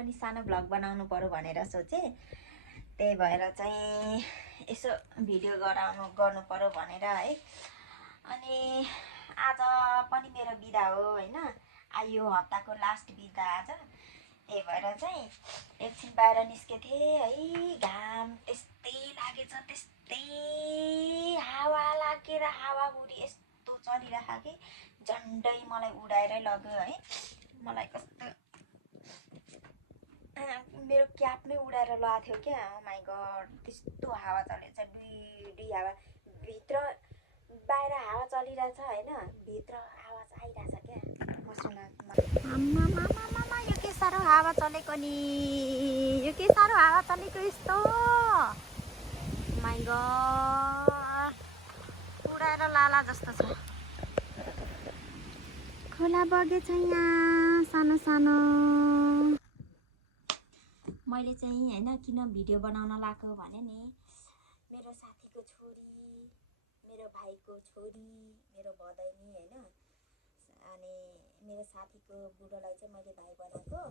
पनि सानो भ्लग बनाउनु पर्यो भनेर सोचे। त्यही भएर चाहिँ यसो भिडियो गर्नु पर्यो भनेर है। अनि आज पनि मेरो बिदा हो हैन। यो हप्ताको लास्ट बिदा आज। त्यही भएर चाहिँ एकछिन बाहिर निस्केको थिएँ है। घाम त्यस्तै लागेछ, त्यस्तै हावा लागेर हावाहुरी यस्तो चलिरहेको कि झन्डै मलाई उडाएरै लग्यो है। मलाई कस्तो मेरो क्याप नै उडाएर लगाएको थियो क्या। ओ माई गड, त्यस्तो हावा चलेछ। दुई हावा भित्र बाहिर हावा चलिरहेछ हैन, भित्र आवाज आइरहेछ क्या मसुनामा। यो के साह्रो हावा चलेको नि, यो के साह्रो हावा चलेको यस्तो। माई गड, उडाएर लाला जस्तो छ। खोला बगेछ यहाँ सानो सानो। मैले चाहिँ हैन किन भिडियो बनाउन लाग्यो भने नि, मेरो साथीको छोरी, मेरो भाइको छोरी, मेरो भदैनी हैन। अनि मेरो साथीको बुढोलाई चाहिँ मैले भाइ बनाएको।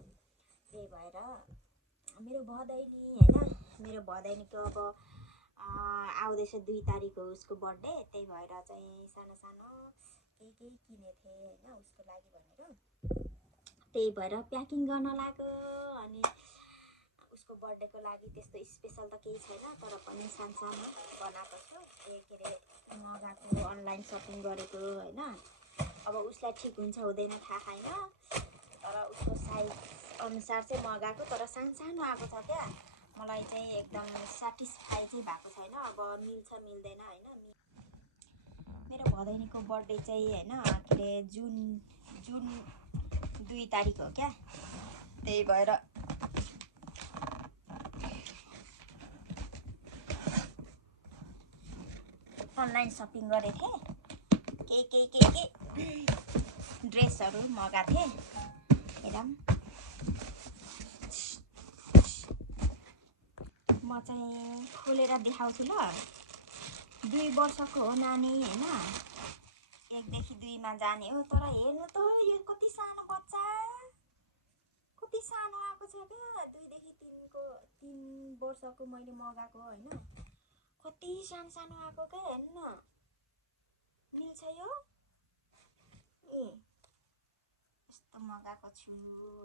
त्यही भएर मेरो भदैनी हैन, मेरो भदैनीको अब आउँदैछ 2 तारिक हो उसको बर्थडे। त्यही भएर चाहिँ सानो सानो केही किने थिएँ हैन उसको लागि भनेर। त्यही भएर प्याकिङ गर्न लाग्यो। अनि उसको बर्थडेको लागि त्यस्तो स्पेसल त केही छैन, तर पनि सानो बनाएको छु। के अरे मगाएको, अनलाइन सपिङ गरेको हैन। अब उसलाई ठिक हुन्छ हुँदैन थाहा छैन, तर उसको साइज अनुसार चाहिँ मगाएको। तर सानो आएको छ क्या। मलाई चाहिँ एकदम सेटिस्फाई चाहिँ भएको छैन। अब मिल्छ मिल्दैन हैन। मेरो भदैनीको बर्थडे चाहिँ हैन के अरे जुन 2 तारिक हो क्या। त्यही भएर अनलाइन सपिङ गरेको थिएँ। के ड्रेसहरू मगाएको थिएँ। हेरौँ, म चाहिँ खोलेर देखाउँछु ल। 2 वर्षको हो नानी हैन, 1 देखि 2 मा जाने हो। तर हेर्नु त यो कति सानो बच्चा, कति सानो आएको छ क्या। 2 देखि 3 वर्षको मैले मगाएको हैन। कति सानो आएको क्या। हेर्नु न, मिल्छ यो। यस्तो मगाएको छु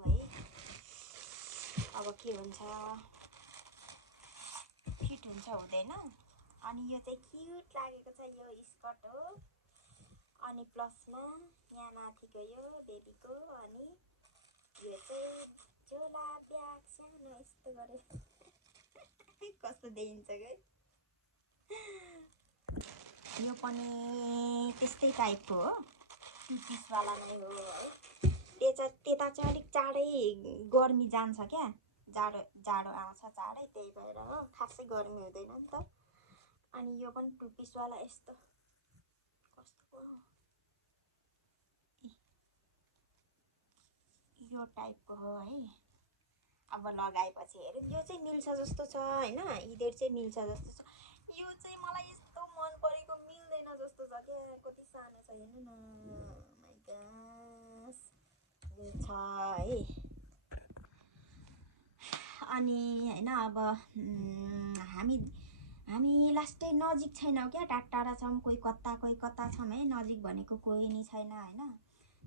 है। अब के हुन्छ, फिट हुन्छ हुँदैन। अनि यो चाहिँ क्युट लागेको छ। यो स्कर्ट हो। अनि प्लसमा यहाँ माथिको यो बेबीको। अनि यो चाहिँ झोला ब्याग सानो यस्तो गरेर कस्तो देखिन्छ के। यो पनि त्यस्तै टाइपको हो, 2 पिसवाला नै हो है। त्यता चाहिँ अलिक चाँडै गर्मी जान्छ क्या। जाडो आउँछ चाँडै। त्यही भएर हो, खासै गर्मी हुँदैन नि त। अनि यो पनि 2 पिसवाला यस्तो कस्तो यो टाइपको हो है। अब लगाएपछि हेरौँ, यो चाहिँ मिल्छ जस्तो छ हैन। यिनीहरू चाहिँ मिल्छ जस्तो छ। यो चाहिँ मलाई यस्तो मन परेको मिल्दैन जस्तो छ क्या। कति सानो छ हेर्नु न। माइ गॉड, यो छ है। अनि हैन अब हामी लास्टै नजिक छैनौँ क्या। टाढा छौँ। कोही कता छौँ है। नजिक भनेको कोही नि छैन हैन।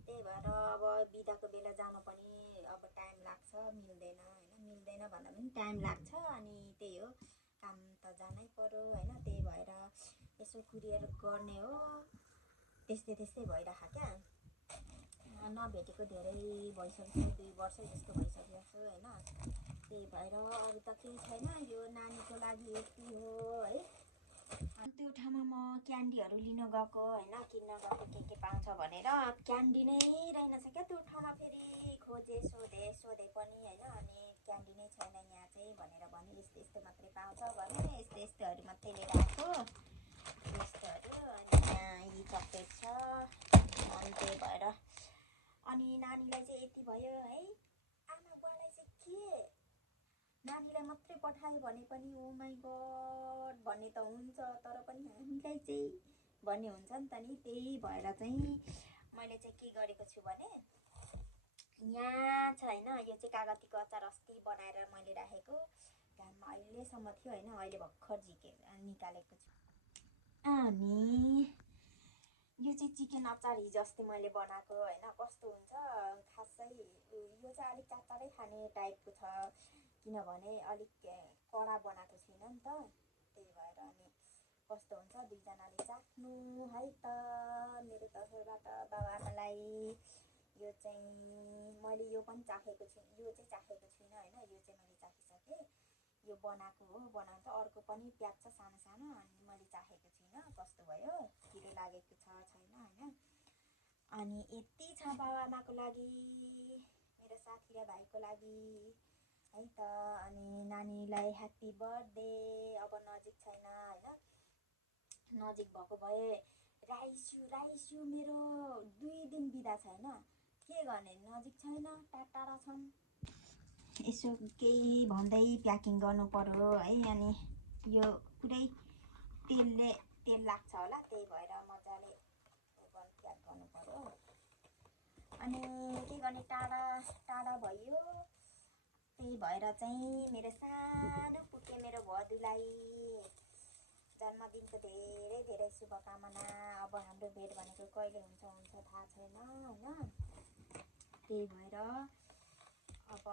त्यही भएर अब बिदाको बेला जानु पनि अब टाइम लाग्छ। मिल्दैन हैन, मिल्दैन भन्दा पनि टाइम लाग्छ। अनि त्यही हो, काम त जानै पर्यो हैन। त्यही भएर यसो कुरियर गर्ने हो। त्यस्तै भइरहेको क्या। नभेटेको धेरै भइसक्यो, 2 वर्ष जस्तो भइसकेको छु हैन। त्यही भएर अरू त केही छैन। यो नानीको लागि यति हो है। अनि त्यो ठाउँमा म क्यान्डीहरू लिन गएको हैन, किन्न गएको के पाउँछ भनेर। क्यान्डी नै रहेनछ क्या त्यो ठाउँमा। फेरि खोजे सोधे पनि हैन। अनि क्यान्डी नै छैन यहाँ चाहिँ भनेर भने। यस्तो मात्रै पाउँछ भने। यस्तोहरू मात्रै लिएर आएको यस्तोहरू। अनि यहाँ यी चक्लेट छ। अनि त्यही भएर अनि नानीलाई चाहिँ यति भयो है। आमा बुवालाई चाहिँ के, नानीलाई मात्रै पठायो भने पनि ओ माई गड भन्ने त हुन्छ, तर पनि हामीलाई चाहिँ भन्ने हुन्छ नि त नि। त्यही भएर चाहिँ मैले चाहिँ के गरेको छु भने यहाँ छ होइन, यो चाहिँ कागतीको अचार अस्ति बनाएर मैले राखेको, घाममा अहिलेसम्म थियो होइन, अहिले भर्खर निकालेको छु। अनि यो चाहिँ चिकन अचार हिजो अस्ति मैले बनाएको होइन, कस्तो हुन्छ खासै यो चाहिँ अलिक चाचारै खाने टाइपको छ, किनभने अलिक कडा बनाएको छुइनँ नि त, त्यही भएर। अनि कस्तो हुन्छ दुईजनाले चाख्नु है त मेरो तर्फबाट बाबाआमालाई। यो चाहिँ मैले यो पनि चाखेको छु, यो चाहिँ चाखेको छुइनँ होइन, यो चाहिँ मैले चाखिसकेँ, यो बनाएको हो, बनाउनु त अर्को पनि प्याज छ सानो सानो, अनि मैले चाखेको छुइनँ कस्तो भयो, पिरो लागेको छ छैन होइन। अनि यति छ बाबाआमाको लागि, मेरो साथी र भाइको लागि है त। अनि नानीलाई ह्याप्पी बर्थडे, अब नजिक छैन होइन, नजिक भएको भए राइसु मेरो 2 दिन बिदा छैन, के गर्ने, नजिक छैन टाढा छन्, यसो केही भन्दै प्याकिङ गर्नु पर्यो है। अनि यो पुरै तेल लाग्छ होला, त्यही भएर मजाले प्याक गर्नु पर्यो। अनि के गर्ने, टाढा भयो, त्यही भएर चाहिँ मेरो सानो पुट्टे मेरो भदुलाई जन्मदिनको धेरै धेरै शुभकामना। अब हाम्रो भेट भनेको कहिले हुन्छ थाहा छैन होइन, त्यही भएर अब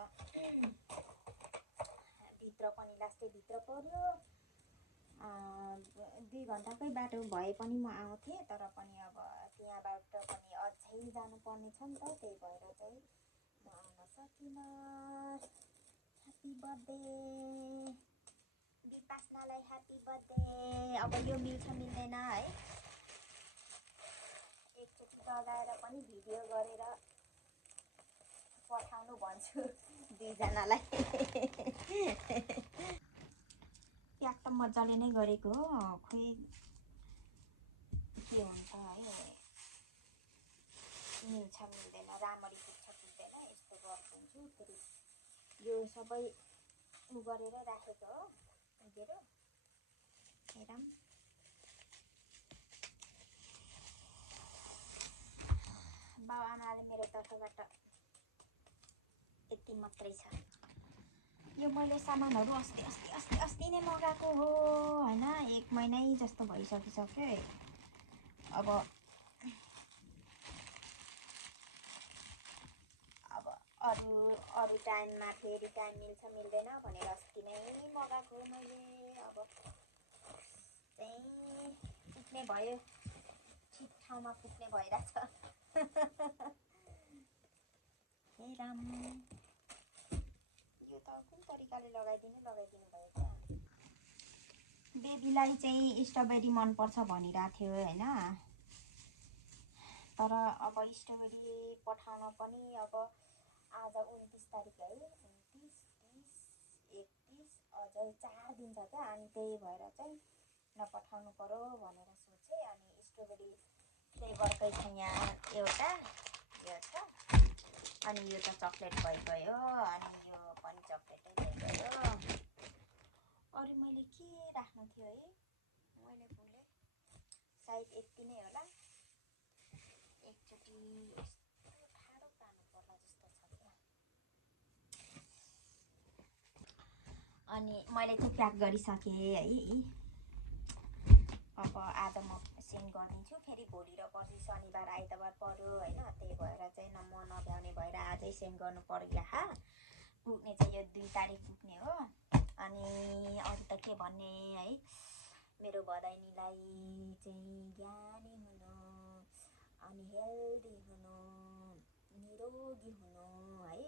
भित्र पनि लास्टै भित्र पर्यो, 2 घन्टाकै बाटो भए पनि म आउँथेँ, तर पनि अब त्यहाँबाट पनि अझै जानुपर्ने छ नि त, त्यही भएर चाहिँ म आउन सकिनँ। ह्याप्पी बर्थडे विपासनालाई, ह्याप्पी बर्थडे। अब यो मिल्छ मिल्दैन है, एकचोटि लगाएर पनि भिडियो गरेर पठाउनु भन्छु दुईजनालाई। प्याक त मजाले नै गरेको हो, खोइ के हुन्छ है, मिल्छ मिल्दैन, राम्ररी पुग्दैन, यस्तो गर्छु फेरि। यो सबै गरेर राखेको हो, हेरौँ बाबाआमाले मेरो तर्फबाट यति मात्रै छ। यो मैले सामानहरू अस्ति नै मगाएको हो होइन, 1 महिनै जस्तो भइसकिसक्यो। अब अरू टाइममा फेरि टाइम मिल्छ मिल्दैन भनेर अस्ति नै मगाएको हो मैले। अब चाहिँ पुग्ने भयो, ठिक ठाउँमा पुग्ने भइरहेछ। हे राम, यो त कुन तरिकाले लगाइदिनु भयो क्या। बेबीलाई चाहिँ स्ट्रबेरी मनपर्छ भनिरहेको थियो होइन, तर अब स्ट्रबेरी पठाउन पनि अब आज 29 तारिक है, 29, 30, 31 अझै 4 दिन छ क्या। अनि त्यही भएर चाहिँ नपठाउनु पर्यो भनेर सोचेँ। अनि स्ट्रबेरी फ्लेभरकै छ यहाँ एउटा, यो छ, अनि यो त चक्लेट भइगयो, अनि यो पनि चक्लेटै भइगयो। अरू मैले के राख्नु थियो है, मैले भुलेँ, सायद यति नै होला। एकचोटि यस्तो ठाडो पार्नु पर्ला जस्तो छ क्या। अनि मैले चाहिँ प्याक गरिसकेँ है। अब आज म सेन्ड गरिदिन्छु, फेरि भोलि र पर्सि शनिबार आइतबार पर्यो होइन, त्यही भएर चाहिँ म नभ्याउने भएर आजै सेन्ड गर्नु पर्यो। पुग्ने चाहिँ यो 2 तारिक पुग्ने हो। अनि अरू त के भन्ने है, मेरो भदैनीलाई चाहिँ ज्ञानी हुनु, अनि हेल्दी हुनु, निरोगी हुनु है।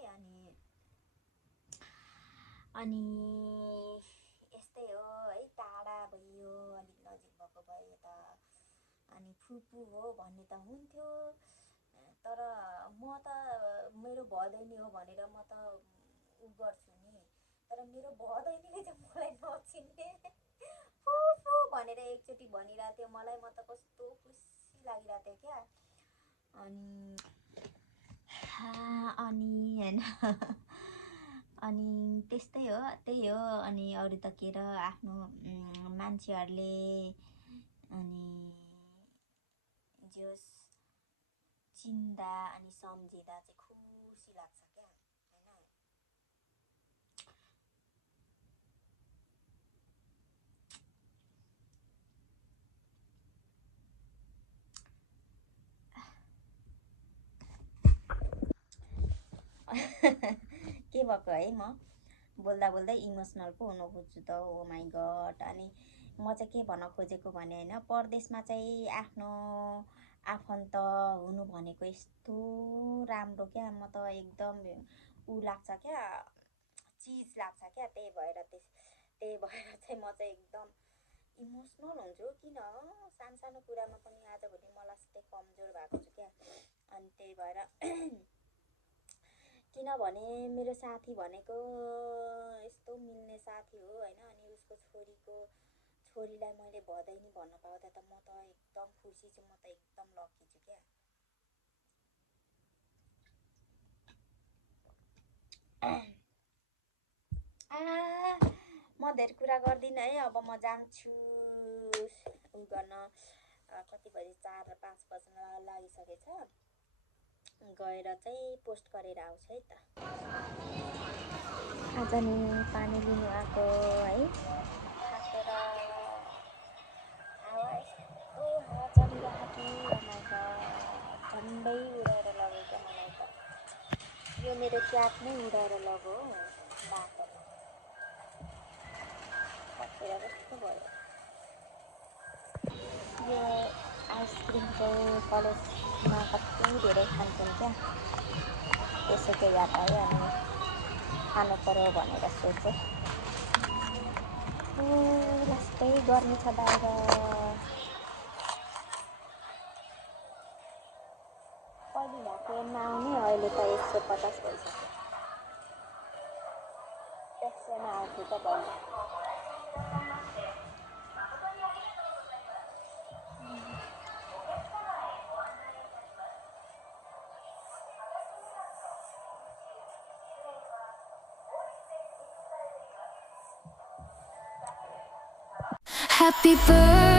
अनि यस्तै हो है, टाढा भयो, अलिक नजिक भएको भए त अनि फुपू हो भन्ने त हुन्थ्यो, तर म त मेरो भदैनी हो भनेर म त गर्छु नि, तर मेरो भदैनीले चाहिँ मलाई नचिन्ने फुपू भनेर एकचोटि भनिरहेको थियो मलाई, म त कस्तो खुसी लागिरहेको थियो क्या। अनि होइन अनि त्यस्तै हो, त्यही हो। अनि अरू त के र, आफ्नो मान्छेहरूले अनि जोस् चिन्दा अनि सम्झिँदा चाहिँ खुसी लाग्छ क्या होइन। के भएको है, म बोल्दा बोल्दै इमोसनल पो हुनु खोज्छु त। ओ माई गड। अनि म चाहिँ के भन्न खोजेको भने होइन, परदेशमा चाहिँ आफ्नो आफन्त हुनु भनेको यस्तो राम्रो क्या। म त एकदम ऊ लाग्छ क्या, चिज लाग्छ क्या। त्यही भएर चाहिँ म चाहिँ एकदम इमोसनल हुन्छु। किन सानो सानो कुरामा पनि आजभोलि मलाई जस्तै कमजोर भएको छु क्या। अनि त्यही भएर किनभने मेरो साथी भनेको यस्तो मिल्ने साथी हो होइन। अनि उसको छोरीलाई मैले भदैनी भन्न पाउँदा त म त एकदम खुसी छु। म त एकदम लकी छु क्या। म धेरै कुरा गर्दिनँ है। अब म जान्छु उ गर्न। कति बजी 4-5 बज्न लागिसकेछ। गएर चाहिँ पोस्ट गरेर आउँछु है त। आज नि पानी लिनु आएको है। थाकेर हावा यस्तो हावा चलिरहेको कि ओमाइगा झन्डै उडाएर लग्यो क्या मलाई त। यो मेरो क्याट नै उडाएर लग्यो हो बाटोमा। थाकेर कस्तो भयो। यो आइसक्रिम चाहिँ कलेजमा कति धेरै खान्छन् क्या। त्यसैको याद आयो अनि खानु पर्यो भनेर सोचेँ। लास्टै गर्मी छ बाहिर। कहिले भ्याकुममा आउने, अहिले त 150 भइसक्यो। 100मा आउँछु त बल्ल। Happy birthday